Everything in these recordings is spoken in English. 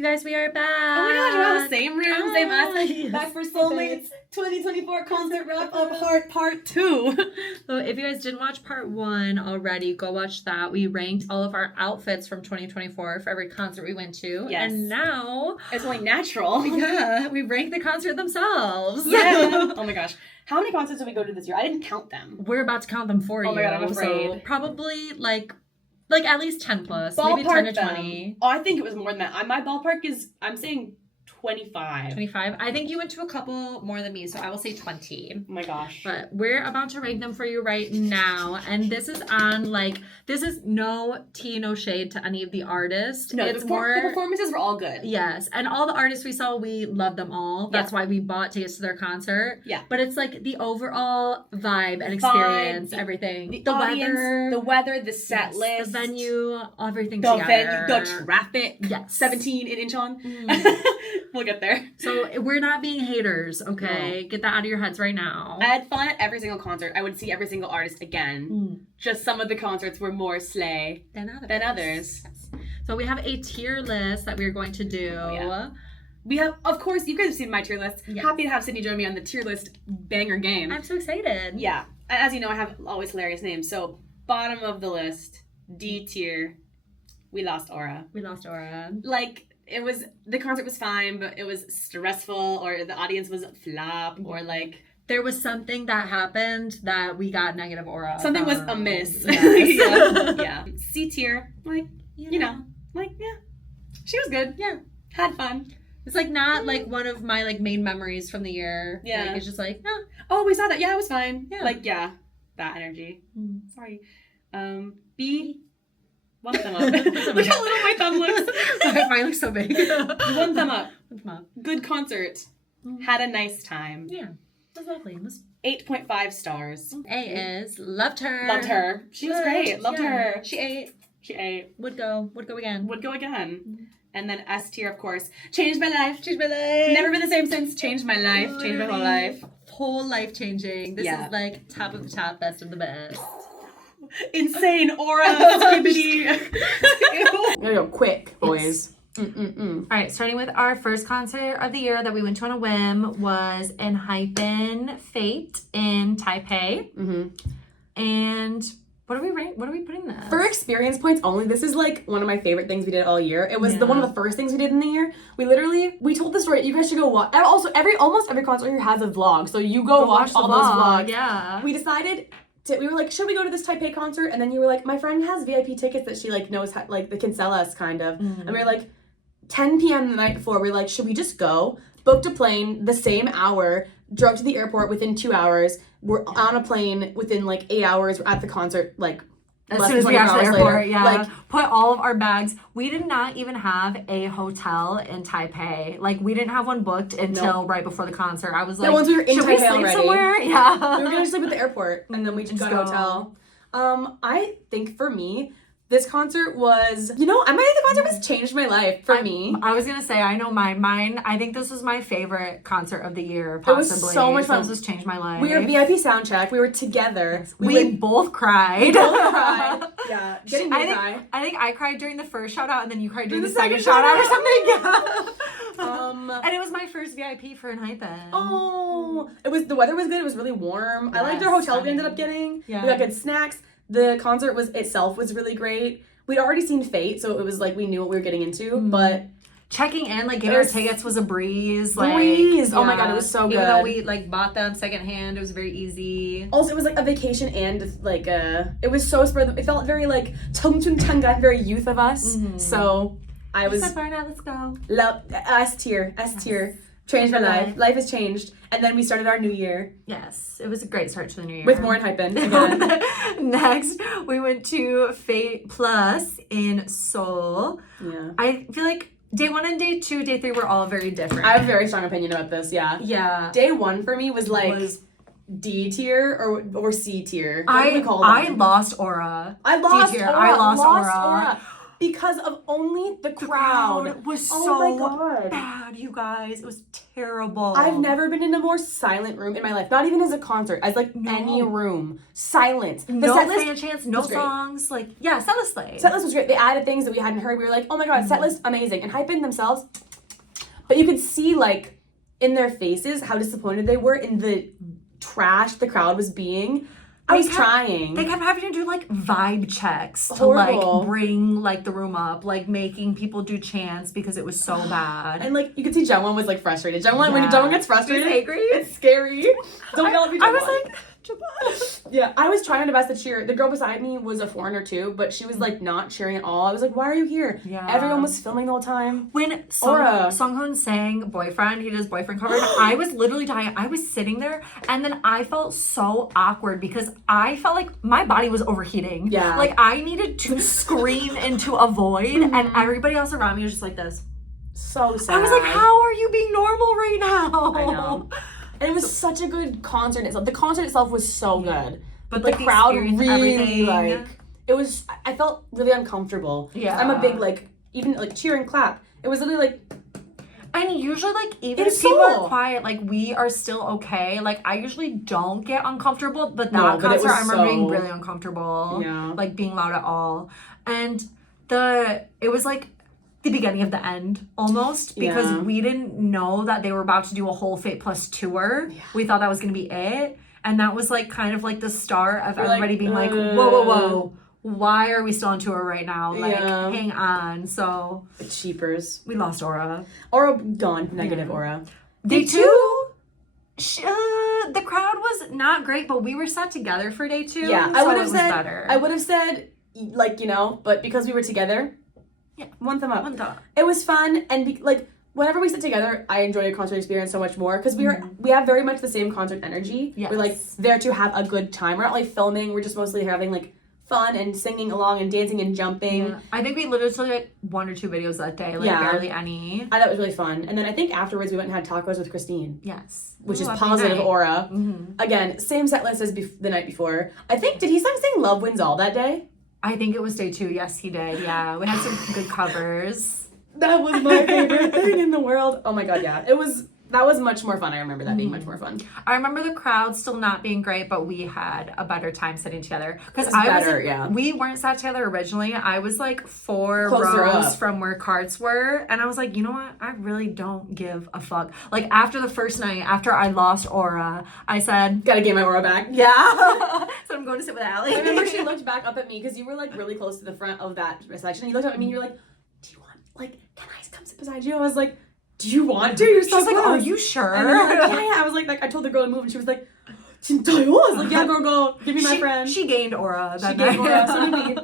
You guys, we are back. Oh my gosh, we're in the same room, same us. Yes. Back for Soulmates 2024 concert wrap up part 2. So if you guys didn't watch part 1 already, go watch that. We ranked all of our outfits from 2024 for every concert we went to. Yes. And now It's only natural. yeah, we ranked the concert themselves. Yeah. Oh my gosh. How many concerts did we go to this year? I didn't count them. We're about to count them for you. Oh my God, I'm afraid. So probably like at least 10 plus, maybe Ballpark 10 to 20. them. Oh, I think it was more than that. My ballpark is, I'm saying 25. 25. I think you went to a couple more than me, so I will say 20. Oh my gosh. But we're about to rank them for you right now. And this is on, this is no tea, no shade to any of the artists. No, it's the more... performances were all good. Yes. And all the artists we saw, we love them all. That's why we bought tickets to their concert. Yeah. But it's like the overall vibe and experience, everything. The audience, the weather, the set list. The venue, everything the together. venue, the traffic. Yes. 17 in Incheon. We'll get there. So we're not being haters, okay? No. Get that out of your heads right now. I had fun at every single concert. I would see every single artist again. Just some of the concerts were more slay than others. Yes. So we have a tier list that we're going to do. Oh, yeah. We have, of course, you guys have seen my tier list. Yes. Happy to have Sydney join me on the tier list banger game. I'm so excited. Yeah. As you know, I have always hilarious names. So bottom of the list, D tier, we lost Aura. The concert was fine, but it was stressful, or the audience was flop, or there was something that happened that we got negative aura. Something was amiss. Yes. Yeah. C tier, yeah. She was good. Yeah. Had fun. It's not one of my main memories from the year. Yeah. It's just Oh, we saw that. Yeah, it was fine. Yeah. That energy. Sorry. B. One thumb up. Look how little my thumb looks. Mine looks so big. One thumb up. One thumb up. Good concert. Had a nice time. Yeah. It was lovely. It was 8.5 stars. A is loved her. Loved her. She was great. Loved her. She ate. Would go again. And then S tier, of course. Changed my life. Never been the same since. Changed my life. Changed my whole life. Whole life changing. This is top of the top, best of the best. Insane aura. Skibbity. Gotta go quick, boys. Yes. All right, starting with our first concert of the year that we went to on a whim was ENHYPEN Fate in Taipei. And what are we putting this? For experience points only, this is one of my favorite things we did all year. It was one of the first things we did in the year. We told the story. You guys should go watch. And also, almost every concert here has a vlog, so you go watch all those vlogs. Yeah. We decided. We were like, should we go to this Taipei concert? And then you were like, my friend has VIP tickets that she knows how, they can sell us kind of. And we were like, 10 p.m. the night before, we were like, should we just go? Booked a plane the same hour, drove to the airport within 2 hours. We're on a plane within 8 hours. We're at the concert as soon as we got to the airport, put all of our bags. We did not even have a hotel in Taipei. We didn't have one booked until right before the concert. I was like, once we were in should Taipei we sleep already? Somewhere? Yeah. We were going to sleep at the airport, and then we just got a hotel. I think for me, this concert was, I might think the concert has changed my life for me. I was going to say, I know mine. I think this was my favorite concert of the year, possibly. It was so much fun. This has changed my life. We were VIP sound check. We were together. We both cried. Yeah. Getting me cry. I think I cried during the first shout out, and then you cried during the second shout out or something. Yeah. And it was my first VIP for ENHYPEN. Oh. The weather was good. It was really warm. I liked our hotel we ended up getting. Yeah. We got good snacks. The concert itself was really great. We'd already seen Fate, so it was we knew what we were getting into, but checking in, getting our tickets was a breeze. Oh my God, it was so good. Even though we bought them secondhand, it was very easy. Also, it was a vacation and it was so it felt very Tongchung very youth of us. So I was. Now let's go. Love S tier. Changed my life. Life has changed. And then we started our new year. Yes. It was a great start to the new year. With more ENHYPEN again. Next, we went to Fate Plus in Seoul. Yeah. I feel like day 1 and day 2, day 3 were all very different. I have a very strong opinion about this, yeah. Yeah. Day 1 for me was D tier or C tier. What do we call them? I lost aura. I lost D-tier. aura. I lost aura. because of only the crowd. The crowd was Oh so my God. bad, you guys. It was terrible. I've never been in a more silent room in my life. Not even as a concert, as like any room. Silence. No fan chants, no songs. Like, yeah, setlist slay. Setlist was great. They added things that we hadn't heard. We were like, oh my God, setlist amazing. And Hype In themselves. But you could see like in their faces how disappointed they were in the trash the crowd was being. I was trying. They kept having to do like vibe checks to Horrible. like bring like the room up, like making people do chants because it was so bad. And like you could see Jungwon was like frustrated. Jungwon, when Jungwon gets frustrated, he's angry. It's scary. Don't yell at me, Jungwon. I was like, yeah, I was trying my best to cheer. The girl beside me was a foreigner too, but she was like not cheering at all. I was like, why are you here? Yeah. Everyone was filming the whole time. When Sunghoon sang Boyfriend, he did his boyfriend cover, I was literally dying. I was sitting there and then I felt so awkward because I felt like my body was overheating. Yeah. Like I needed to scream into a void and everybody else around me was just like this. So sad. I was like, how are you being normal right now? I know. And it was such a good concert itself. The concert itself was so good. But like the crowd experience, really everything. like it was I felt really uncomfortable. Yeah. I'm a big like even like cheer and clap. It was literally like and usually like even it's if people so- are quiet, like we are still okay. Like I usually don't get uncomfortable, but that No, but it concert was I remember being so- really uncomfortable. Yeah. Like being loud at all. And it was like the beginning of the end almost because we didn't know that they were about to do a whole Fate Plus tour. Yeah. We thought that was gonna be it. And that was like kind of like the start of everybody being like, whoa. Why are we still on tour right now? Like, hang on. So cheapers. we lost Aura. Aura gone. Negative Aura. Day two, the crowd was not great, but we were sat together for day two. Yeah, so I would it have was said better. I would have said like, you know, but because we were together, one thumb up. One thumb. It was fun and like whenever we sit together, I enjoy a concert experience so much more because we have very much the same concert energy. Yes. We're like there to have a good time. We're not like filming. We're just mostly having like fun and singing along and dancing and jumping. Yeah. I think we literally took like 1 or 2 videos that day, like barely any. I thought it was really fun. And then I think afterwards we went and had tacos with Christine. Yes. Which is positive aura. Mm-hmm. Again, same set list as the night before. I think, did he sing Love Wins All that day? I think it was day 2. Yes, he did. Yeah. We had some good covers. That was my favorite thing in the world. Oh my God, yeah. That was much more fun. I remember that being much more fun. I remember the crowd still not being great, but we had a better time sitting together. Because we weren't sat together originally. I was like 4 rows from where carts were. And I was like, you know what? I really don't give a fuck. Like after the first night, after I lost Aura, I said, gotta get my Aura back. Yeah. So I'm going to sit with Ally. I remember she looked back up at me because you were like really close to the front of that section. And you looked up at me and you're like, do you want, like, can I come sit beside you? I was like, do you want to? You're so She's like, are you sure? And I was like, yeah. I was like, I told the girl to move and she was like, 진짜요? I was like, yeah, girl, go. Give me my friend. She gained Aura that night. Gained Aura. So did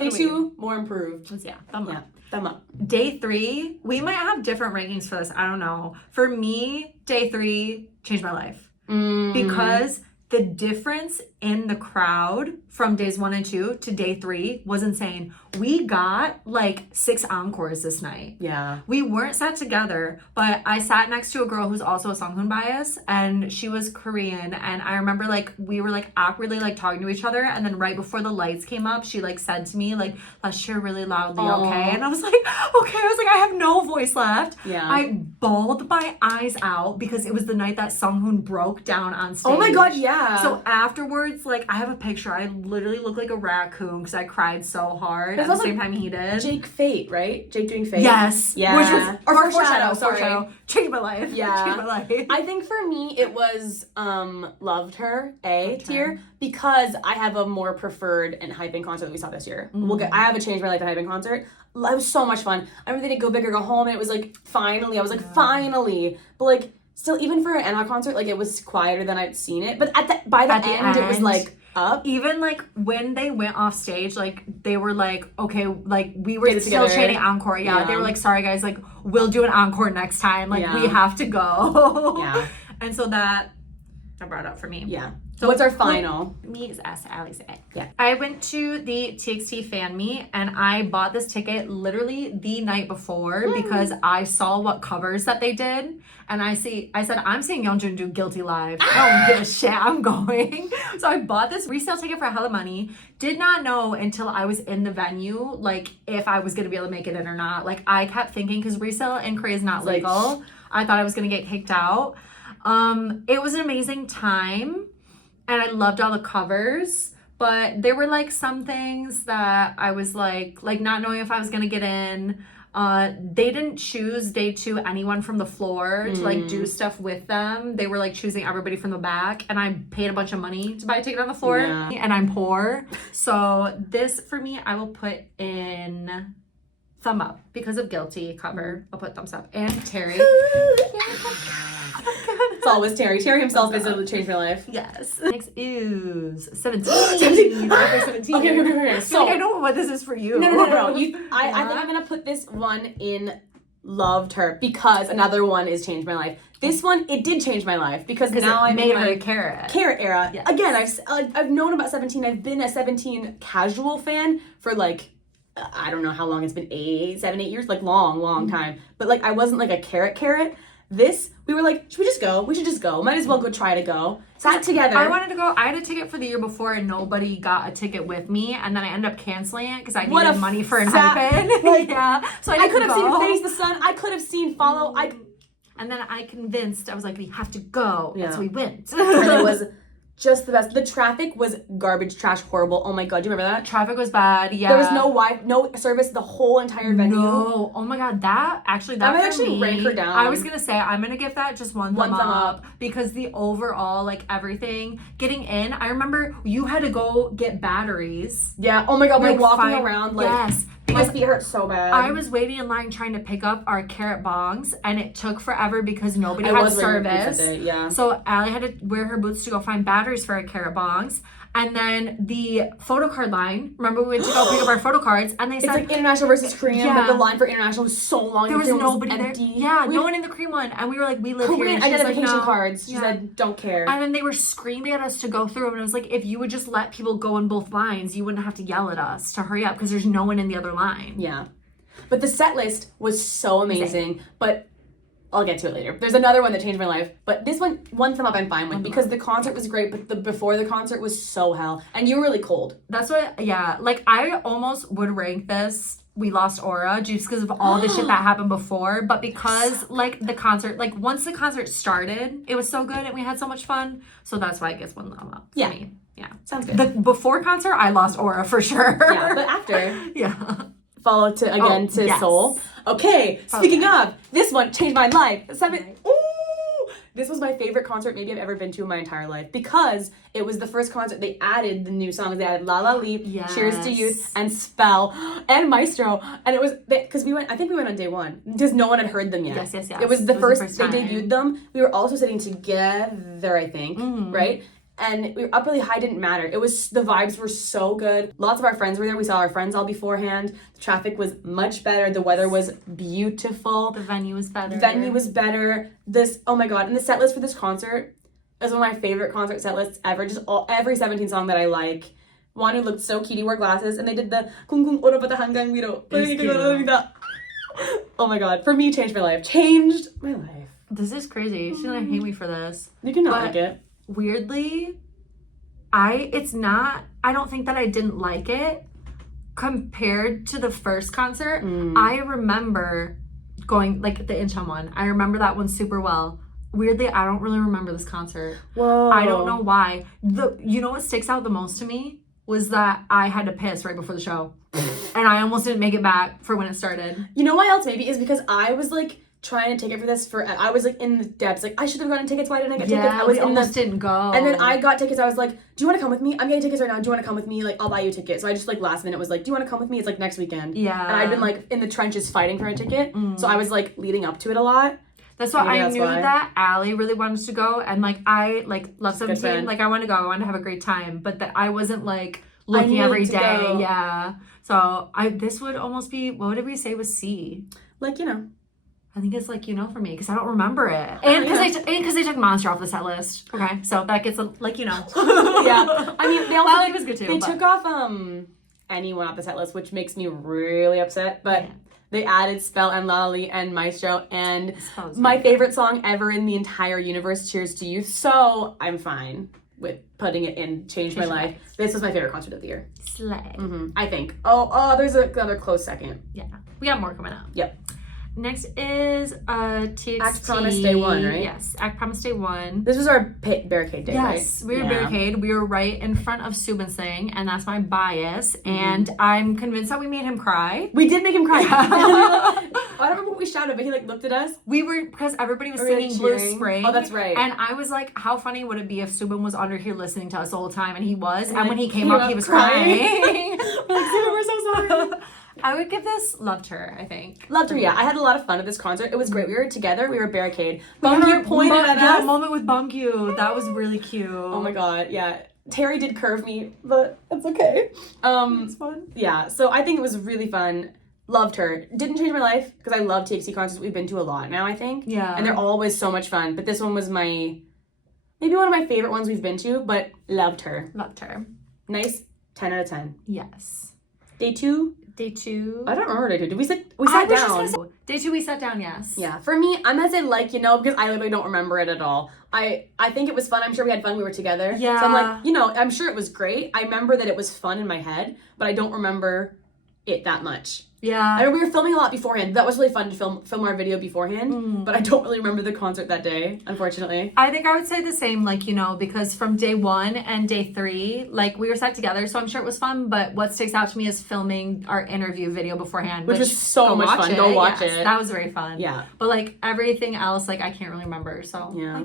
we. Day 2, more improved. Thumb up. Day 3, we might have different rankings for this. I don't know. For me, day 3 changed my life. Because the difference in the crowd from days 1 and 2 to day 3 was insane. We got like 6 encores this night. Yeah. We weren't sat together, but I sat next to a girl who's also a Sunghoon bbyz, and she was Korean. And I remember like we were like awkwardly like talking to each other, and then right before the lights came up, she like said to me like, let's cheer really loudly, okay? And I was like, okay. I was like, I have no voice left. Yeah. I bawled my eyes out because it was the night that Sunghoon broke down on stage. Oh my God, yeah. So afterwards, like I have a picture. I literally look like a raccoon because I cried so hard at the same time he did. Jake Fate, right? Jake doing Fate. Yes. Yeah. Which was or foreshadow. Changed my life. Yeah. Changed my life. I think for me it was loved her tier because I have a more preferred and hyping concert that we saw this year. I have a Change My Life and hyping concert. It was so much fun. I remember they did Go Big or Go Home and it was like finally. I was like finally. But like still, even for an NH concert, like it was quieter than I'd seen it. But by the end, it was like up. Even like when they went off stage, like they were like, okay, like we were still chanting encore. Yeah. They were like, sorry guys, like we'll do an encore next time. Like we have to go. Yeah. And so that that brought it up for me. Yeah. So what's our final? Me is S, Ally's A. Yeah. I went to the TXT fan meet and I bought this ticket literally the night before because I saw what covers that they did. And I said, I'm seeing Yeonjun do Guilty Live. I don't give a shit. I'm going. So I bought this resale ticket for hella money. Did not know until I was in the venue, like, if I was going to be able to make it in or not. Like, I kept thinking, because resale in Korea is not legal. I thought I was going to get kicked out. It was an amazing time. And I loved all the covers, but there were like some things that I was like not knowing if I was gonna get in. They didn't choose day 2 anyone from the floor to like do stuff with them. They were like choosing everybody from the back, and I paid a bunch of money to buy a ticket on the floor, and I'm poor. So this for me, I will put in thumb up because of Guilty cover. I'll put thumbs up. And Terry. It's always Terry. Terry himself is able to change my life. Yes. Next is 17. 17. 17. Okay. So I know what this is for you. No. I think I'm gonna put this one in loved her because another one is changed my life. This one, it did change my life because now I'm made in her my a carrot era. Yes. Again, I've known about 17. I've been a 17 casual fan for like, I don't know how long it's been, 7, 8 years, like long time. But like I wasn't like a carrot. This, we were like, should we just go? We should just go. Might as well go try to go. Sat together. I wanted to go. I had a ticket for the year before and nobody got a ticket with me. And then I ended up canceling it because I needed money for an hyphen. Like, yeah. So I could have seen Face the Sun. I could have seen Follow. And then I convinced, I was like, we have to go. Yeah. And so we went. And it was just the best. The traffic was garbage, trash, horrible. Oh my God, do you remember that? Traffic was bad, yeah. There was no service the whole entire venue. No. Oh my God, that might actually rank her down. I was gonna say, I'm gonna give that just one thumb up because the overall, like everything, getting in, I remember you had to go get batteries. Yeah, oh my God, we were walking around like... Yes. My feet hurt so bad. I was waiting in line trying to pick up our carrot bongs, and it took forever because nobody had service. Yeah. So Ally had to wear her boots to go find batteries for our carrot bongs. And then the photo card line, remember we went to go pick up our photo cards, and they said... It's like international versus Korean, but the line for international was so long. There was nobody there. Yeah, no one in the Korean one. And we were like, we live here. And identification cards. She said, don't care. And then they were screaming at us to go through, and it was like, if you would just let people go in both lines, you wouldn't have to yell at us to hurry up, because there's no one in the other line. Yeah. But the set list was so amazing, but... I'll get to it later. There's another one that changed my life, but this one thumb up I'm fine with because the concert was great, but before the concert was so hell, and you were really cold. That's what, yeah. Like I almost would rank this. We lost aura just because of all the shit that happened before, but because like the concert, like once the concert started, it was so good and we had so much fun. So that's why it gets one thumb up. Yeah, for me. Yeah, sounds good. The before concert, I lost aura for sure. Yeah, but after, yeah. Follow to Seoul. Okay, speaking of, this one changed my life. This was my favorite concert maybe I've ever been to in my entire life because it was the first concert they added the new songs. They added La La Leap, Cheers to Youth, and Spell, and Maestro. And it was, because I think we went on day 1 because no one had heard them yet. Yes. It was the first they debuted them. We were also sitting together, I think, right? And we were up really high, didn't matter. It was, the vibes were so good. Lots of our friends were there. We saw our friends all beforehand. The traffic was much better. The weather was beautiful. The venue was better. Oh my God. And the set list for this concert is one of my favorite concert set lists ever. Just every 17 song that I like. Wanu looked so cute. He wore glasses. And they did the 쿵쿵 오르바다 한강 위로. Oh my God. For me, changed my life. Changed my life. This is crazy. She's gonna hate me for this. You can not like it. Weirdly, I don't think that I didn't like it compared to the first concert. I remember going, like the Incheon one, I remember that one super well. Weirdly, I don't really remember this concert. Whoa. I don't know why. You know what sticks out the most to me was that I had to piss right before the show. And I almost didn't make it back for when it started. You know why else maybe is because I was like trying to ticket for this I was like in the depths, like I should have gotten tickets, why didn't I get tickets? I was almost didn't go. And then I got tickets. I was like, do you want to come with me? I'm getting tickets right now. Do you want to come with me? Like, I'll buy you a ticket. So I just like last minute was like, do you want to come with me? It's like next weekend. Yeah. And I'd been like in the trenches fighting for a ticket. So I was like leading up to it a lot. That's why I knew that Ally really wanted to go, and like I like love 17. Like I want to go. I want to have a great time, but that I wasn't like looking every day. Go. Yeah. So this would almost be, what did we say was C? Like, you know. I think it's like, for me, because I don't remember it. And because they took Monster off the set list. Okay, so that gets, Yeah. I mean, they also, Well, it was good too. They took off, anyone off the set list, which makes me really upset, but they added Spell and Lolly and Maestro, and my favorite song ever in the entire universe, Cheers to You, so I'm fine with putting it in Change My Life. This was my favorite concert of the year. Slay. I think. Oh, there's another close second. Yeah. We got more coming up. Yep. Next is TXT. Act Promise Day 1, right? Yes, Act Promise Day 1. This was our barricade day, right? Yes, we were barricade. We were right in front of Subin Singh, and that's my bias. And I'm convinced that we made him cry. We did make him cry. I don't remember what we shouted, but he looked at us. We were, because everybody was singing Blue Spring. Oh, that's right. And I was like, how funny would it be if Subin was under here listening to us the whole time? And he was. And when he came up, he was crying. We're so sorry. I would give this Loved Her, I think. Loved Her, yeah. I had a lot of fun at this concert. It was great. We were together. We were barricade. Bungyu pointed at us. Yeah, moment with Bungyu. That was really cute. Oh my god, yeah. Terry did curve me, but it's okay. It's fun. Yeah, so I think it was really fun. Loved Her. Didn't change my life because I love TXT concerts. We've been to a lot now, I think. Yeah. And they're always so much fun. But this one was maybe one of my favorite ones we've been to, but loved her. Loved her. Nice 10 out of 10. Yes. Day 2? Day 2. I don't remember day 2. Did we sit? We sat down. Day 2 we sat down, yes. Yeah. For me, I'm gonna say because I literally don't remember it at all. I think it was fun. I'm sure we had fun. We were together. Yeah. So I'm like, I'm sure it was great. I remember that it was fun in my head, but I don't remember it that much. Yeah. I remember we were filming a lot beforehand. That was really fun to film our video beforehand, but I don't really remember the concert that day, unfortunately. I think I would say the same, because from day 1 and day 3, we were sat together, so I'm sure it was fun, but what sticks out to me is filming our interview video beforehand. Which was so much fun. Go watch it. That was very fun. Yeah. But, everything else, I can't really remember, so, yeah.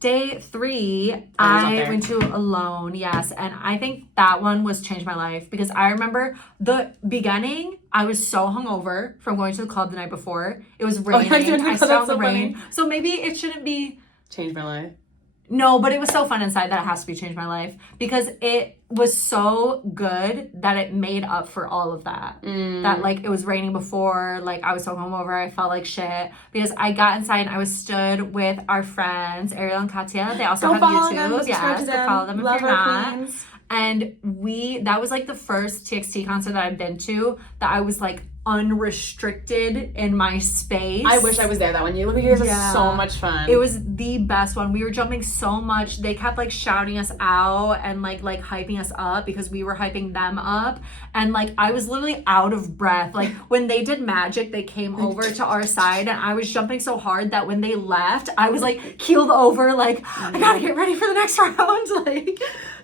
Day 3, I went to Alone, yes, and I think that one was Changed My Life because I remember the beginning, I was so hungover from going to the club the night before. It was raining. I saw the rain. So maybe it shouldn't be Changed My Life. No, but it was so fun inside that it has to be Changed My Life because it was so good that it made up for all of that. That it was raining before, I was so hungover, I felt like shit because I got inside and I was stood with our friends Ariel and Katya. They also have YouTube. Yes, go follow them if you're not. Queens. And that was the first TXT concert that I've been to that I was unrestricted in my space. I wish I was there that one. You guys are so much fun. It was the best one. We were jumping so much. They kept shouting us out and hyping us up because we were hyping them up. And I was literally out of breath. When they did Magic, they came over to our side and I was jumping so hard that when they left, I was keeled over. I gotta get ready for the next round.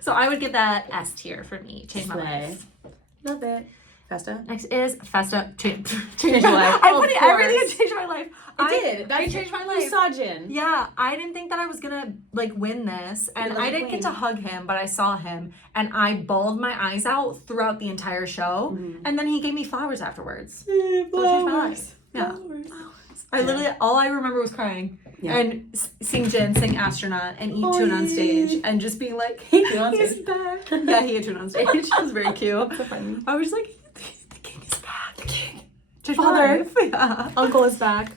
So I would give that S tier for me. Change My Life. Love it. Festa. Next is Festa. Change My Life. I put everything in Change My Life. I changed my life. You saw Jin. Yeah, I didn't think that I was gonna win this, and I didn't get to hug him, but I saw him, and I bawled my eyes out throughout the entire show, and then he gave me flowers afterwards. Flowers. So it changed my life. Yeah. I literally all I remember was crying. Yeah. And sing Jin, sing Astronaut, and eat tuna on stage, and just being he's back. Yeah, he ate tuna on stage. It was very cute. So funny. I was just the king is back. The king. Father. Yeah. Uncle is back.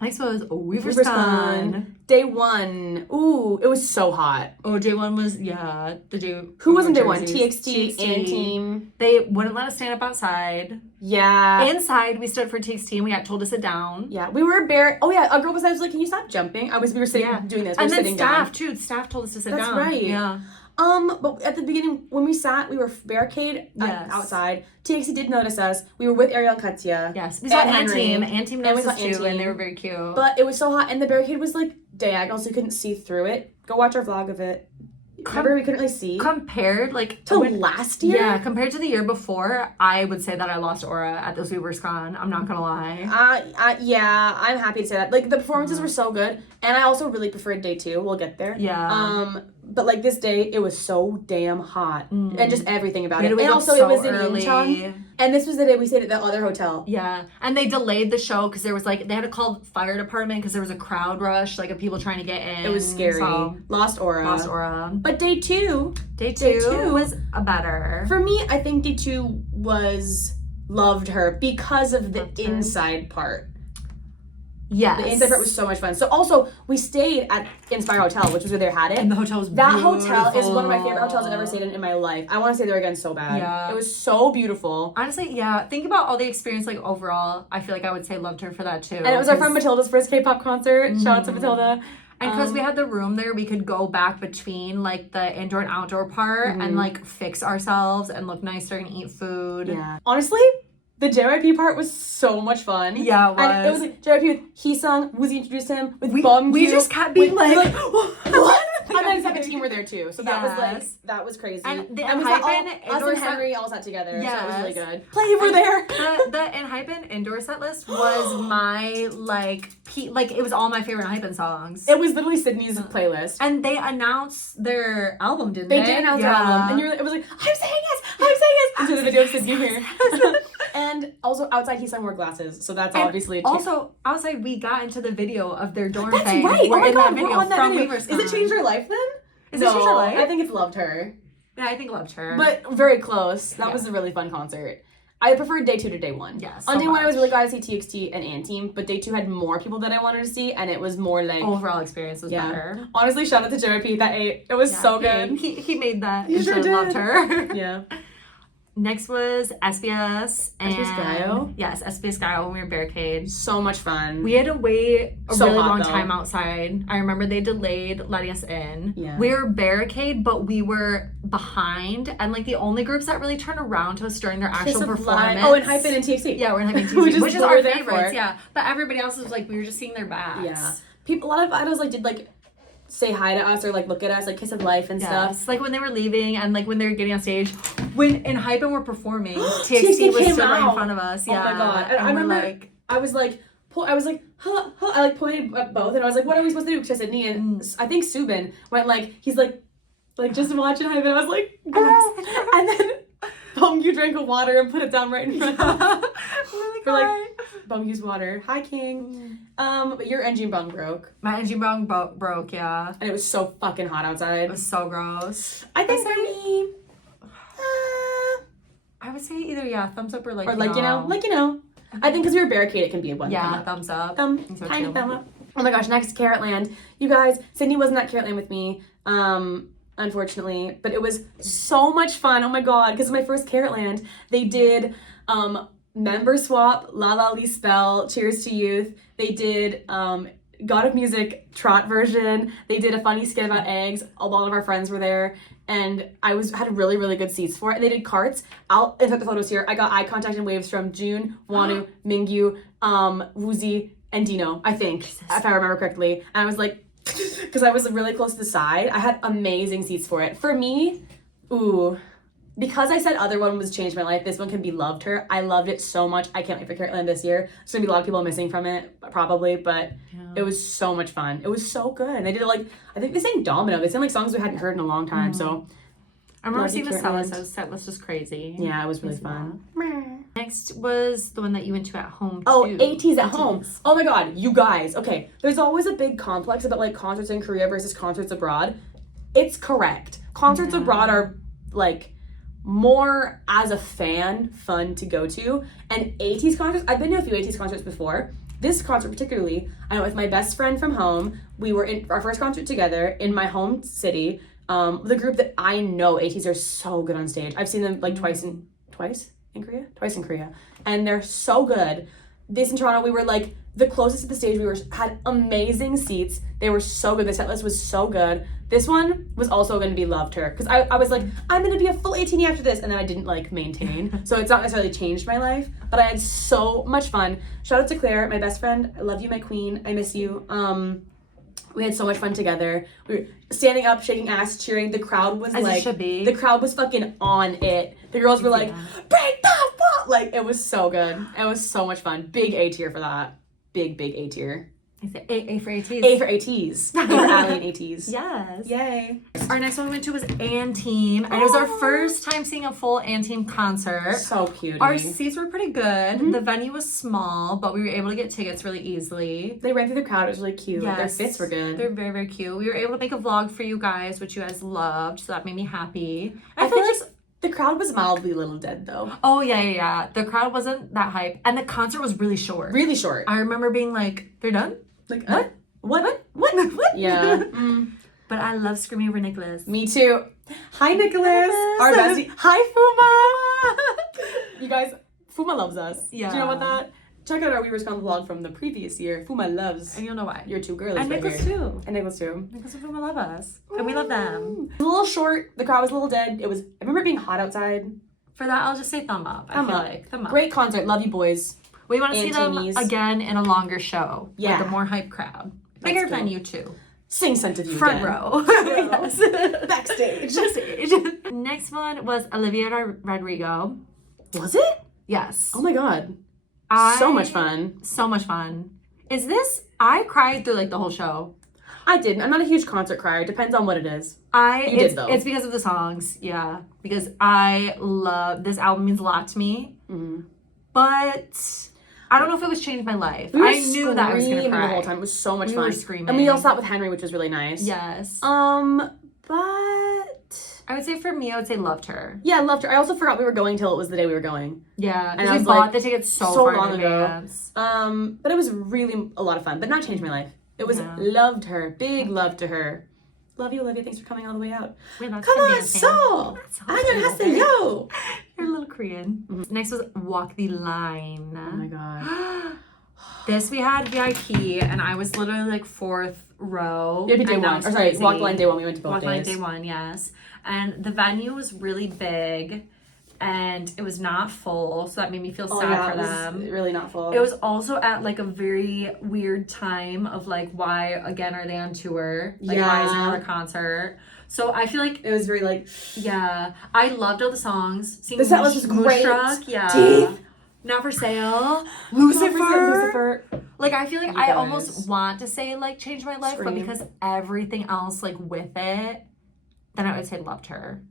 Next was Weaver's Con. Day 1. Ooh, it was so hot. Oh, day 1 was, the day. Who wasn't day 1? TXT and Team. They wouldn't let us stand up outside. Yeah. Inside, we stood for TXT and we got told to sit down. Yeah, we were bare. Oh, yeah, a girl beside us was can you stop jumping? We were sitting, doing this. We and were then sitting staff, down. too. Staff told us to sit down. That's right. Yeah. But at the beginning, when we sat, we were barricade outside. TXT did notice us. We were with Ariel and Katya. Yes, we saw Anteam. Anteam noticed us too, and they were very cute. But it was so hot, and the barricade was diagonal, so you couldn't see through it. Go watch our vlog of it. Remember, we couldn't really see. Compared, to last year? Yeah, compared to the year before, I would say that I lost aura at this Weaver's Con. I'm not gonna lie. Yeah, I'm happy to say that. The performances were so good, and I also really preferred day 2. We'll get there. Yeah. But this day, it was so damn hot, and just everything about it. And also, so it was early. in Incheon, and this was the day we stayed at the other hotel. Yeah, and they delayed the show because there was they had to call the fire department because there was a crowd rush, of people trying to get in. It was scary. So, lost aura. But day 2 was a better. For me, I think day 2 was Loved Her because of the inside part. Yes. The inside part was so much fun. So also, we stayed at Inspire Hotel, which was where they had it. And the hotel was That beautiful. hotel is one of my favorite hotels I've ever stayed in my life. I want to stay there again so bad. Yeah. It was so beautiful. Honestly, yeah. Think about all the experience, like, overall. I feel like I would say loved her for that, too. And it was our friend Matilda's first K-pop concert. Shout out to Matilda. And because we had the room there, we could go back between, like, the indoor and outdoor part and, like, fix ourselves and look nicer and eat food. Yeah. Honestly, the JYP part was so much fun. Yeah, it was. And it was like JYP with Heesung, Woozy introduced him, with We Bumgyu. just kept being like, what? And then 17 were there too. So that was like, Yes. that was crazy. And the we sat Enhypen us indoor and set- Henry all sat together. So that was really Yes. good. Play were there. The Enhypen indoor set list was my, like, it was all my favorite Enhypen songs. It was literally Sydney's playlist. And they announced their album, didn't they? They did announce their album. And it was like, I'm saying yes! I'm saying yes! And so the video of Sydney here. And also outside he sang wore glasses. So that's obviously a change. Also, outside we got into the video of their dorm That's thing. right. We're Oh my in god, that video we're on that from video. Weaver's Is it Changed Her Life then? Is it Changed Her Life? I think it's Loved Her. Yeah, I think loved her. But very close. That was a really fun concert. I preferred day 2 to day 1. Yes, On so day 1, I was much. really glad to see TXT and Anteam, but day 2 had more people that I wanted to see, and it was more like overall experience was better. Honestly, shout out to JYP that ate. It was so good. He made that. He and sure said did. loved her. Yeah. Next was SBS and SBS Gaio? yes, SBS Gaio when we were barricade. So much fun. We had to wait a So really hot, long though. time outside. I remember they delayed letting us in. Yeah. We were barricade, but we were behind, and like the only groups that really turned around to us during their Kiss actual of performance. Light. Oh, and Hyphen and TXT. Yeah, we're in Hyphen Which is which is what our we're there favorites. for. Yeah, but everybody else was like we were just seeing their backs. Yeah. People, a lot of idols like did like say hi to us or like look at us like Kiss of Life and stuff. Yes, like when they were leaving and like when they were getting on stage, when in Hypen were performing, TXT TXT was came stood right in out. front of us. Oh Yeah, my god! And I we're remember like, I was like, huh. I like pointed at both, and I was like, what are we supposed to do? To Sydney and I think Subin went like, he's like just watching Hype, and I was like, girl. And then Bumgyu drank a water and put it down right in front of us. really For like Bumgyu's water. Hi, King. But your engine bung broke, my engine bong broke. Yeah, and it was so fucking hot outside. it was so gross. I think for me, I would say either thumbs up or like or like you know. I think because we were barricaded, it can be a one. yeah, thumbs up. So Tiny too. thumb up. Oh my gosh, next Carrot Land. You guys, Sydney wasn't at Carrot Land with me, unfortunately, but it was so much fun. Oh my god, because my first Carrot Land, they did Member Swap, La La Lee Spell, Cheers to Youth. They did God of Music Trot version. They did a funny skit about eggs. A lot of our friends were there. And I had really, really good seats for it. And they did carts. I'll insert the photos here. I got eye contact and waves from June, Wanu, Mingyu, Woozy, and Dino, I think, if I remember correctly. And I was like, because I was really close to the side, I had amazing seats for it. For me, because I said other one was Changed My Life, this one can be Loved Her. I loved it so much. I can't wait for Carrot Land this year. There's going to be a lot of people missing from it, probably, but it was so much fun. It was so good. And they did it like, I think they sang Domino. They sang like songs we hadn't heard in a long time, so. I remember Love seeing the you, set Carrot list. The set list was crazy. Yeah, it was really fun. Next was the one that you went to at home. Oh, too. ATs at home. Oh my god, you guys. Okay, there's always a big complex about like concerts in Korea versus concerts abroad. It's correct. Concerts abroad are like more as a fan fun to go to. And ATs concerts, I've been to a few ATs concerts before. This concert particularly, I went with my best friend from home. We were in our first concert together in my home city. The group that I know, ATs are so good on stage. I've seen them like twice in Korea, and they're so good. This in Toronto, we were like the closest to the stage. Had amazing seats. They were so good. The set list was so good. This one was also going to be Loved Her because I was like, I'm going to be a full 18 after this, and then I didn't like maintain. So it's not necessarily changed my life, but I had so much fun. Shout out to Claire, my best friend. I love you, my queen. I miss you. We had so much fun together. We were standing up, shaking ass, cheering. The crowd was As it like, should be. the crowd was fucking on it. The girls were like, break the wall! Like, it was so good. It was so much fun. Big A tier for that. Big A tier. Is it A for ATs? A for ATs. A for Ally and ATs. Yes. Yay. Our next one we went to was Anteam. And it was our first time seeing a full Anteam concert. So cute. Our seats were pretty good. The venue was small, but we were able to get tickets really easily. They ran through the crowd. It was really cute. Yes. Their fits were good. They're very, very cute. We were able to make a vlog for you guys, which you guys loved, so that made me happy. I feel like The crowd was mildly a little dead though. Oh yeah. The crowd wasn't that hype, and the concert was really short. Really short. I remember being like, "They're done." Like What? What? Yeah. But I love screaming over Nicholas. Me too. Hi Nicholas. Our bestie. Hi Fuma. You guys, Fuma loves us. Yeah. Do you know about that? Check out our Weavers Con vlog from the previous year. Fuma loves. And you'll know why. Your two girlies And right Nicholas here. too. And Nicholas too. Nicholas and Fuma love us. And we love them. It was a little short. The crowd was a little dead. I remember it being hot outside. For that, I'll just say thumb up. Thumb up. Thumb up. Great concert. Love you boys. We want to see them Antinis. again in a longer show. Yeah. With a more hype crowd. Bigger cool. venue too. Sing Scent of You Front again. row. Yes. Backstage. Next one was Olivia Rodrigo. Was it? Yes. Oh my god. So much fun. So much fun. Is this, I cried through like the whole show. I didn't. I'm not a huge concert crier. Depends on what it is. It's, did, though. It's because of the songs, yeah. Because I love, this album means a lot to me. Mm-hmm. But I don't know if it was changed my life. We were I knew that I was gonna screaming cry. the whole time. It was so much We fun. were screaming. And we all sat with Henry, which was really nice. Yes. But I would say for me, I would say loved her. yeah, I loved her. I also forgot we were going till it was the day we were going. Yeah, And because I we was bought like, the tickets so so far long in ago. advance. But it was really a lot of fun. But not changed my life. It was loved her. Big love to her. Love you, Olivia. Thanks for coming all the way out. Wait, that's Come on, dancing. so. 안녕하세요. You're a little Korean. Next was Walk the Line. Oh my god. This we had VIP, and I was literally like fourth row. VIP day and that one. was Or sorry, crazy. Walk the Line day one. We went to both Walk the Line days. day one, yes. And the venue was really big, and it was not full, so that made me feel sad for them. Really not full. It was also at like a very weird time of like, why again are they on tour? Like, why is there not a concert? So I feel like It was very like. yeah, I loved all the songs. Seeing The set list was great. Moonstruck, yeah. Teeth. Not for Sale. Lucifer. Like I feel like You I guys. almost want to say like Changed My Life, but Scream. because everything else like with it, then I would say loved her.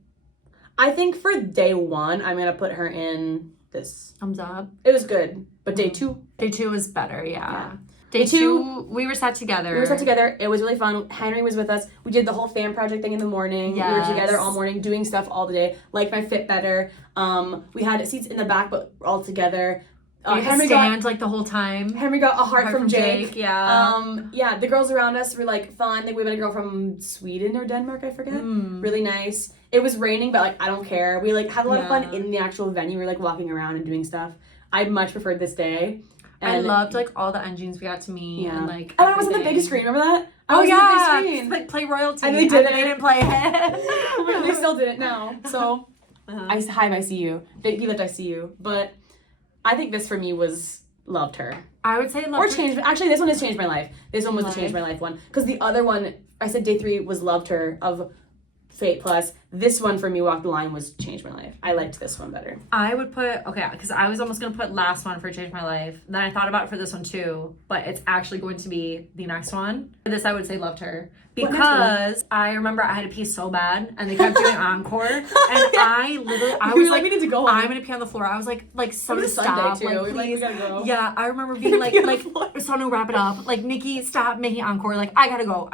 I think for day one, I'm gonna put her in this. Thumbs up. It was good, but day two, Day 2 was better, yeah. Yeah. Day Day two, two, we were sat together. we were sat together. It was really fun. Henry was with us. We did the whole fan project thing in the morning. We were Yes. together all morning, doing stuff all the day. Like my fit better. We had seats in the back, but all together. We had to stand like the whole time. Henry got a heart from Jake. Yeah. Yeah, the girls around us were like fun. I think we met a girl from Sweden or Denmark, I forget. Really nice. It was raining, but like I don't care. We like had a lot of fun in the actual venue. We were like walking around and doing stuff. I much preferred this day. I And loved like all the engines we got to meet and like. I was on the big everything. screen. Remember that? I Oh was yeah, on the big screen. like play royalty, And they did and it. they didn't play it. They still did it now. So I see you. He left I see you. But I think this for me was loved her. I would say Or loved her. changed. Actually, this one has changed my life. This one was the Why? changed my life one. Because the other one, I said day 3 was loved her of Fate Plus. This one for me, Walk the Line, was changed my life. I liked this one better. I would put, okay, because I was almost going to put last one for Change My Life. Then I thought about it for this one too, but it's actually going to be the next one. For this, I would say loved her. What next Because I remember I had to pee so bad and they kept doing encore. And I literally, I We was were like, like, we need to go home. I'm going to pee on the floor. I was like somebody was a Sunday, stop. too. Like, We were like, we please. gotta go. Yeah, I remember being like, Pee on the floor. Sonu, wrap it up. Like, Nikki, stop making encore. Like, I gotta go.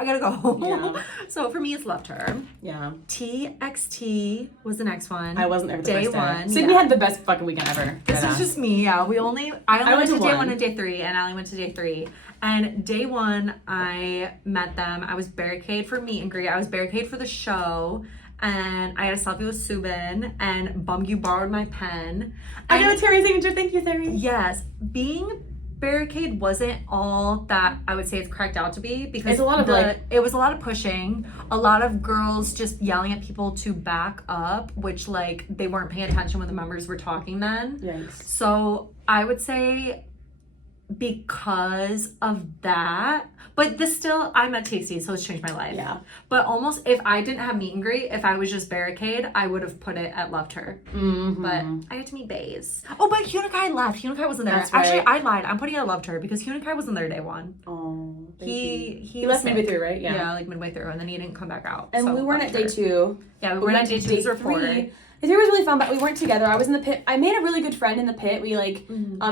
Yeah. So for me, it's loved her. Yeah. TXT was the next one. I wasn't there for the Day first day. one. Sydney yeah. had the best fucking weekend ever. This was just me, yeah. I only went to day one. 1 and day 3, and Ally went to day 3. And day 1, I met them. I was barricade for meet and greet. I was barricade for the show. And I had a selfie with Subin, and Bumgu borrowed my pen. I And know Terry's signature. Thank you, Terry. yes, being barricade wasn't all that I would say it's cracked out to be, because It's a lot of, like- it was a lot of pushing, a lot of girls just yelling at people to back up, which like they weren't paying attention when the members were talking then. Yikes. So I would say because of that, but this still, I'm at TXT, so it's changed my life. Yeah. But almost, if I didn't have meet and greet, if I was just barricade, I would have put it at loved her. Mm-hmm. But I got to meet bbyz. Oh, but Hunikai left. Hunikai wasn't there. That's Actually, right. I lied. I'm putting it at loved her because Hunikai wasn't there day 1. Oh. He left was midway sick. through, right? Yeah. Yeah, like midway through, and then he didn't come back out. And so we weren't at loved day her. 2. Yeah, we We weren't went at day to 2 day or 4. 3. This year was really fun, but we weren't together. I was in the pit. I made a really good friend in the pit. We like,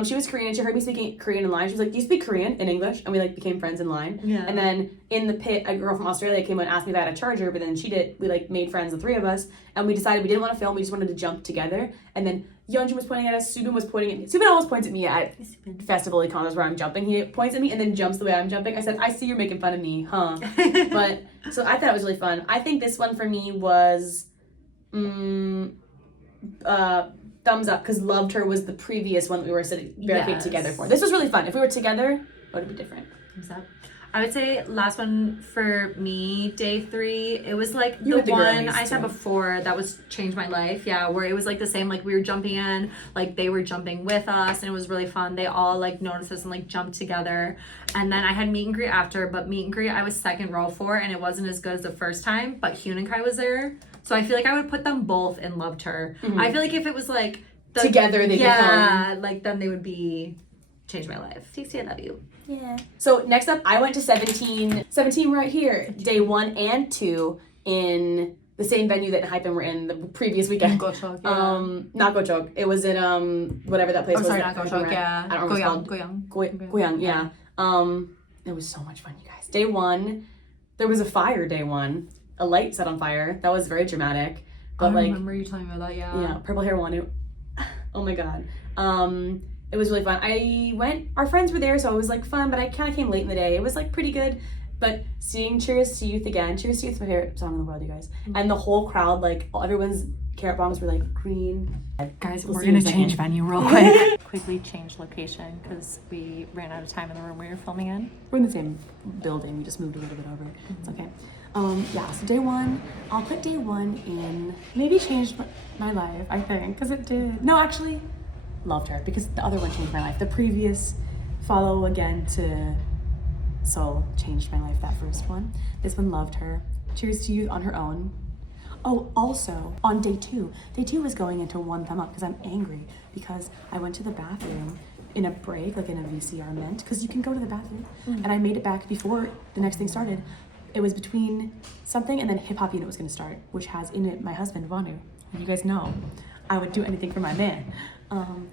she was Korean and she heard me speaking Korean in line. She was like, "Do you speak Korean in English?" And we like became friends in line. Yeah. And then in the pit, a girl from Australia came and asked me if I had a charger, but then she did. We like made friends, the three of us, and we decided we didn't want to film. We just wanted to jump together. And then Yeonjun was pointing at us. Subin was pointing at me. Subin always points at me at festival icons where I'm jumping. He points at me and then jumps the way I'm jumping. I said, "I see you're making fun of me, huh?" But so I thought it was really fun. I think this one for me was. Thumbs up because Loved Her was the previous one that we were sitting barricade together for. This was really fun. If we were together, it would be different. Thumbs up. I would say last one for me, day 3, it was like You the one I said too. before that was changed my life. Yeah, where it was like the same, like we were jumping in, like they were jumping with us and it was really fun. They all like noticed us and like jumped together. And then I had meet and greet after, but meet and greet I was second row for and it wasn't as good as the first time, but Hyun and Kai was there. So I feel like I would put them both in Loved Her. I feel like if it was like Together they become. like then they would be Changed My Life. Stacey, I love you. Yeah. So next up, I went to 17 right here, day 1 and 2 in the same venue that Hype and were in the previous weekend. Gochok, yeah. Not Gochok. It was in whatever that place was. Sorry, that not Gochok, yeah. I don't know what it's called. Goyang, yeah. It was so much fun, you guys. Day 1, there was a fire. Day 1, a light set on fire. That was very dramatic. But I remember you telling me about that. Yeah. Yeah, purple hair one. Oh my god. It was really fun. Our friends were there, so it was like fun, but I kind of came late in the day. It was like pretty good, but seeing Cheers to Youth again, Cheers to Youth is my favorite song in the world, you guys. And the whole crowd, like everyone's carrot bombs were like green. Guys, we're gonna change venue real quick. Quickly change location because we ran out of time in the room we were filming in. We're in the same building. We just moved a little bit over. It's okay. Yeah, so day 1, I'll put day 1 in, maybe changed my life, I think, because it did. No, actually, Loved Her, because the other one changed my life. The previous Follow Again to Soul changed my life, that first one. This one, Loved Her. Cheers to You on her own. Oh, also, on day 2 was going into one thumb up because I'm angry because I went to the bathroom in a break, like in a VCR mint, because you can go to the bathroom, and I made it back before the next thing started. It was between something and then Hip Hop Unit was going to start, which has in it my husband, Vanu. And you guys know, I would do anything for my man. And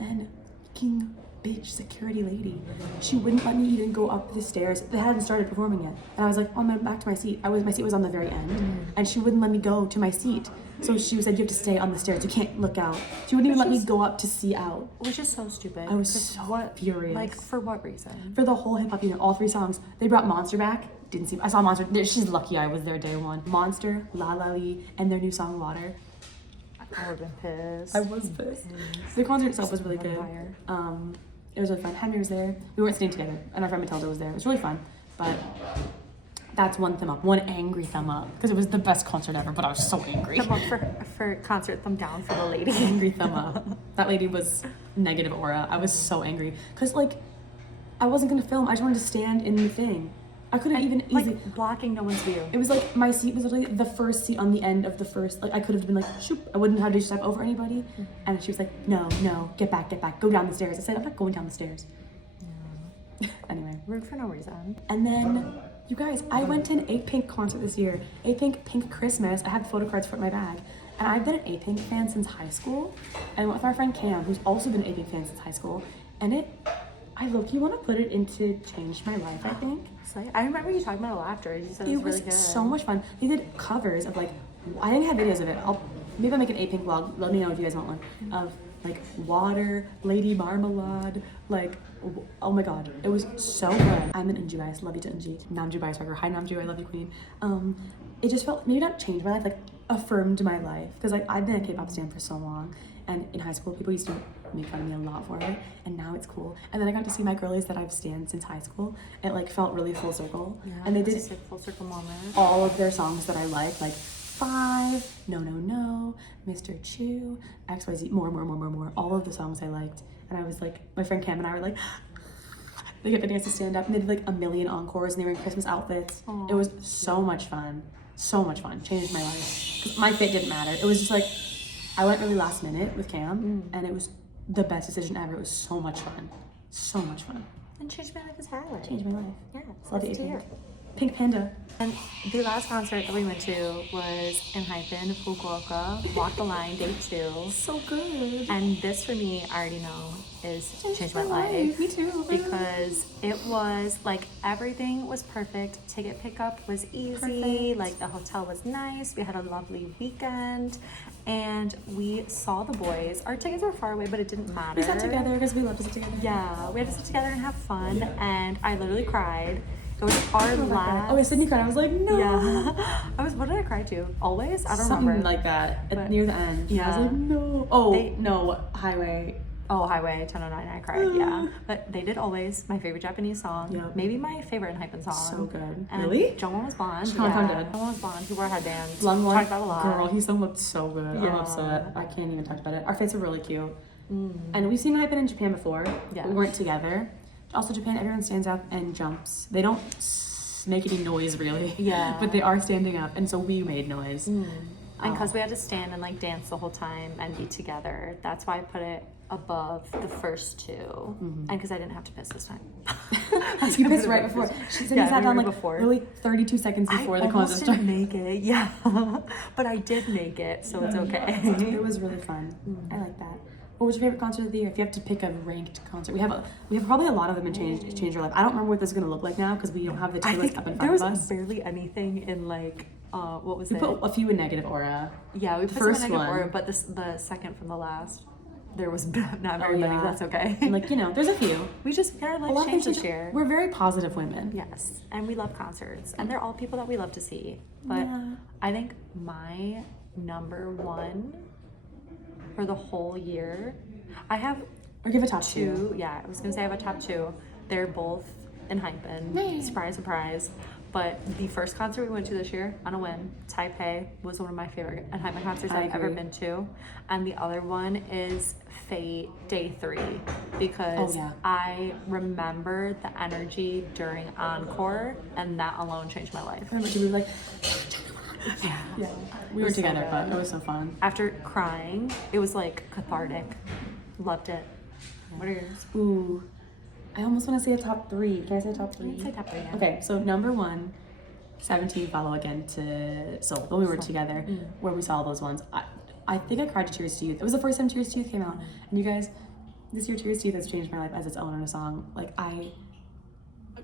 then King Bitch security lady, she wouldn't let me even go up the stairs. They hadn't started performing yet. And I was like, back to my seat. My seat was on the very end. And she wouldn't let me go to my seat. So she said, "You have to stay on the stairs. You can't look out." She wouldn't even let me go up to see out. Which is so stupid. I was so furious. Like, for what reason? For the whole Hip Hop Unit, all 3 songs. They brought Monster back. Didn't see. I saw Monster. She's lucky I was there day 1. Monster, La La Lee, and their new song Water. I would have been pissed. I was pissed. The concert itself was really good. It was really fun. Henry was there. We weren't sitting together, and our friend Matilda was there. It was really fun. But that's one thumb up, one angry thumb up, because it was the best concert ever. But I was so angry. Thumb up for concert, thumb down for the lady. Angry thumb up. That lady was negative aura. I was so angry because like I wasn't gonna film. I just wanted to stand in the thing. I couldn't even easily blocking no one's view. It was like my seat was literally the first seat on the end of the first. Like I could have been like, shoot, I wouldn't have to step over anybody. And she was like, no, get back, go down the stairs. I said, I'm not going down the stairs. Yeah. Anyway, rude for no reason. And then you guys, I went to an A-Pink concert this year. A-Pink Pink Christmas. I had photo cards for it in my bag. And I've been an A-Pink fan since high school. And I went with my friend Cam, who's also been an A-Pink fan since high school. And I low-key want to put it into Changed My Life, I think. I remember you talking about it after. You said it was really good. So much fun. They did covers of like, I didn't have videos of it. Maybe I'll make an A-Pink vlog. Let me know if you guys want one. Of like Water, Lady Marmalade, like, oh my god. It was so good. I'm an Unji bias. Love you to Unji. Namju bias rocker. Hi Namju, I love you queen. It just felt, maybe not changed my life, like affirmed my life. Because like I've been a K-pop stan for so long. And in high school, people used to make fun of me a lot for it, and now it's cool. And then I got to see my girlies that I've stan since high school. It like felt really full circle. Yeah, and they did a full circle moment. All of their songs that I like 5, No No No, Mr. Chu, XYZ, more. All of the songs I liked, and I was like, my friend Cam and I were like, they kept getting us to stand up, and they did like a million encores, and they were in Christmas outfits. Aww. It was so much fun, Changed my life. 'Cause my fit didn't matter. It was just like, I went really last minute with Cam, and it was the best decision ever. It was so much fun. And Changed My Life is highlight. Changed my life. Yeah, Love it. here. Pink Panda. And the last concert that we went to was in Hyphen, Fukuoka, Walk the Line, Day 2. So good. And this for me, I already know, is changed my life. Me too. Because it was like everything was perfect. Ticket pickup was easy. Perfect. Like the hotel was nice. We had a lovely weekend. And we saw the boys. Our tickets were far away, but it didn't matter. We sat together because we love to sit together. Yeah, we had to sit together and have fun. And I literally cried. It was our last. Oh, Sydney cried. I was like, no. Yeah. What did I cry to? Always? I don't Something remember. like that But near the end. yeah. I was like, no. Oh, no. Highway. Oh, Highway 1009, I cried, yeah. But they did Always, my favorite Japanese song. Yeah. Maybe my favorite in Hyphen song. So good. And Really? Jongwon was blonde. Sean Tom did. Jongwon was blonde. He wore headbands. Long one. Talked about a lot. Girl, he still looked so good. Yeah. I'm upset. I can't even talk about it. Our fits are really cute. And we've seen Hypen in Japan before. Yeah. We weren't together. Also, Japan, everyone stands up and jumps. They don't make any noise, really. Yeah. But they are standing up, and so we made noise. And because we had to stand and like dance the whole time and be together, that's why I put it above the first two. And because I didn't have to piss this time. You pissed right before. She said Yeah, he sat we down were like before. really 32 seconds before the concert didn't started. make it, yeah. But I did make it, so it's okay. It was really fun. I like that. What was your favorite concert of the year? If you have to pick a ranked concert, we have probably a lot of them in change your life. I don't remember what this is gonna look like now because we don't have the I tier list think up in there front was of us. barely anything in like, what was We it? put a few in negative aura. Yeah, we put first some in one. order, but the second from the last, there was not very many. yeah. That's okay. And like, there's a few. We just got our A lot life of changed things this year. We're very positive women. Yes, and we love concerts, and they're all people that we love to see. But Yeah. I think my number one for the whole year, I have Or give a top two. two. Yeah, I was gonna say I have a top two. They're both in Hypen. Surprise, surprise. But the first concert we went to this year, on a whim, Taipei, was one of my favorite Hypen concerts I I've ever agree. been to. And the other one is Fate Day 3, because Oh, yeah. I remember the energy during Encore, and that alone changed my life. I remember we were like, yeah. We were was so together, good. but it was so fun. After crying, it was like cathartic. Loved it. What are yours? Ooh. I almost want to say a top three. Can I say top three? Let's say top three. Yeah. Okay, so number one, 17 follow again to Seoul when we were together, where we saw those ones. I think I cried to Tears to Youth. It was the first time Tears to Youth came out, and you guys, this year Tears to Youth has changed my life as its own song. Like I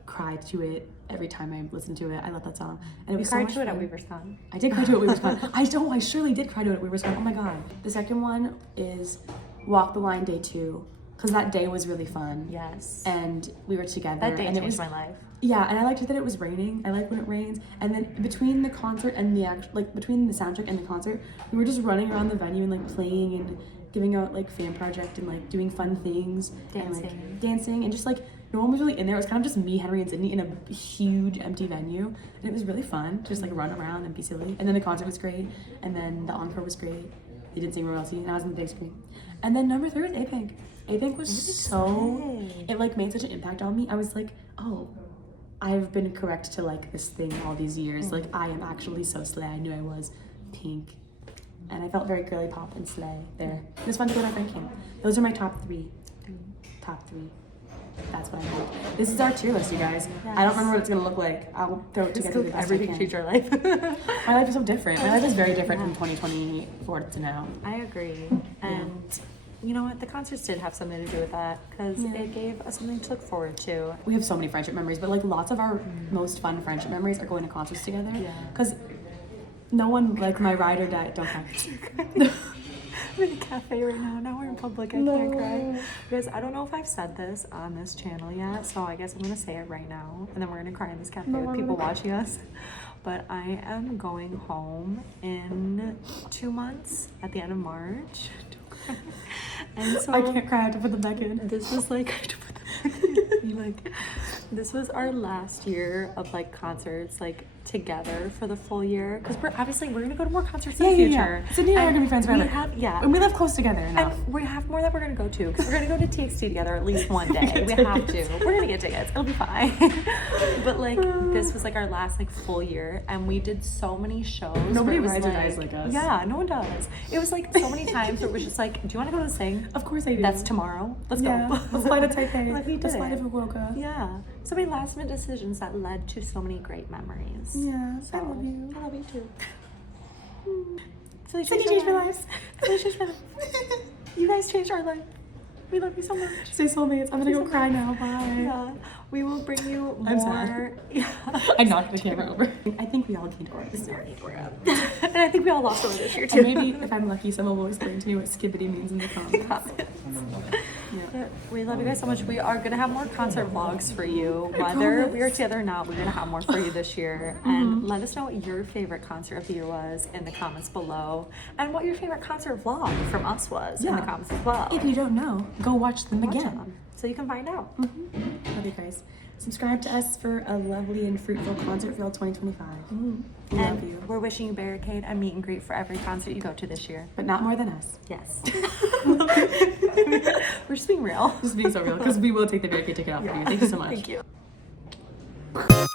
cried to it every time I listened to it. I love that song, and it We was cried so to much it at fun. Weaver's Con. I did cry to it. We were fun. I surely did cry to it. We were fun. Oh my god. The second one is Walk the Line Day 2, because that day was really fun. Yes. And we were together. That day and it changed was my life. Yeah, and I liked that it was raining. I like when it rains. And then between the concert and between the soundtrack and the concert, we were just running around the venue and like playing and giving out like fan project and like doing fun things. And, like, dancing and just like no one was really in there. It was kind of just me, Henry, and Sydney in a huge empty venue. And it was really fun to just like run around and be silly. And then the concert was great. And then the encore was great. They did sing royalty and I was in the big screen. And then number 3 was A-Pink. A-Pink was so, it like made such an impact on me. I was like, oh, I've been correct to like this thing all these years. Like I am actually so slay. I knew I was pink. And I felt very girly pop and slay there. It was fun to go to my friend camp. Those are my top 3. Top 3. That's what I think. This is our tier list, you guys. I don't remember what it's gonna look like. I'll throw it together. The best I Everything can. changed our life. My life is so different. My life is very different from 2024 to now. I agree. And you know what? The concerts did have something to do with that, because it gave us something to look forward to. We have so many friendship memories, but like lots of our most fun friendship memories are going to concerts together. Yeah. Because no one, like my ride or die, don't cry. I'm in a cafe right now. Now we're in public. I can't cry. Guys, I don't know if I've said this on this channel yet, so I guess I'm gonna say it right now, and then we're gonna cry in this cafe with people watching us. But I am going home in 2 months at the end of March. And so I can't cry. I have to put them back in. this was like, this was our last year of like concerts like together for the full year because we're gonna go to more concerts in the future. Sydney and I are gonna be friends forever. And we live close together enough. And we have more that we're gonna go to because we're gonna go to TXT together at least one day. We have to. We're gonna get tickets. It'll be fine. But like this was like our last like full year, and we did so many shows. Nobody rides or dies like us. Yeah, no one does. It was like so many times where it was just like, do you want to go to Sing? Of course I do. That's tomorrow. Let's go. Let's fly to Taipei. Like we did Let's fly to it. Fukuoka. Yeah. So many last minute decisions that led to so many great memories. Yeah, So, I love you. I love you too. Sydney changed my life. Sydney changed my life. You guys changed our life. We love you so much. Stay soulmates. I'm gonna go cry now. Bye. Yeah. We will bring you more. I'm sad. Yeah. I knocked the camera over. I think we all gained aura this year. And I think we all lost over this year too. And maybe if I'm lucky, someone will explain to me what skibbity means in the comments. Yeah. We love you guys so much. We are gonna have more concert vlogs for you. Whether we are together or not, we're gonna have more for you this year. And let us know what your favorite concert of the year was in the comments below, and what your favorite concert vlog from us was in the comments as well. If you don't know, go watch them again. So you can find out. Love you guys. Subscribe to us for a lovely and fruitful concert field 2025. Love you. We're wishing you Barricade a meet and greet for every concert you go to this year. But not more than us. Yes. We're just being real. Just being so real, because we will take the barricade ticket off for you. Thank you so much. Thank you.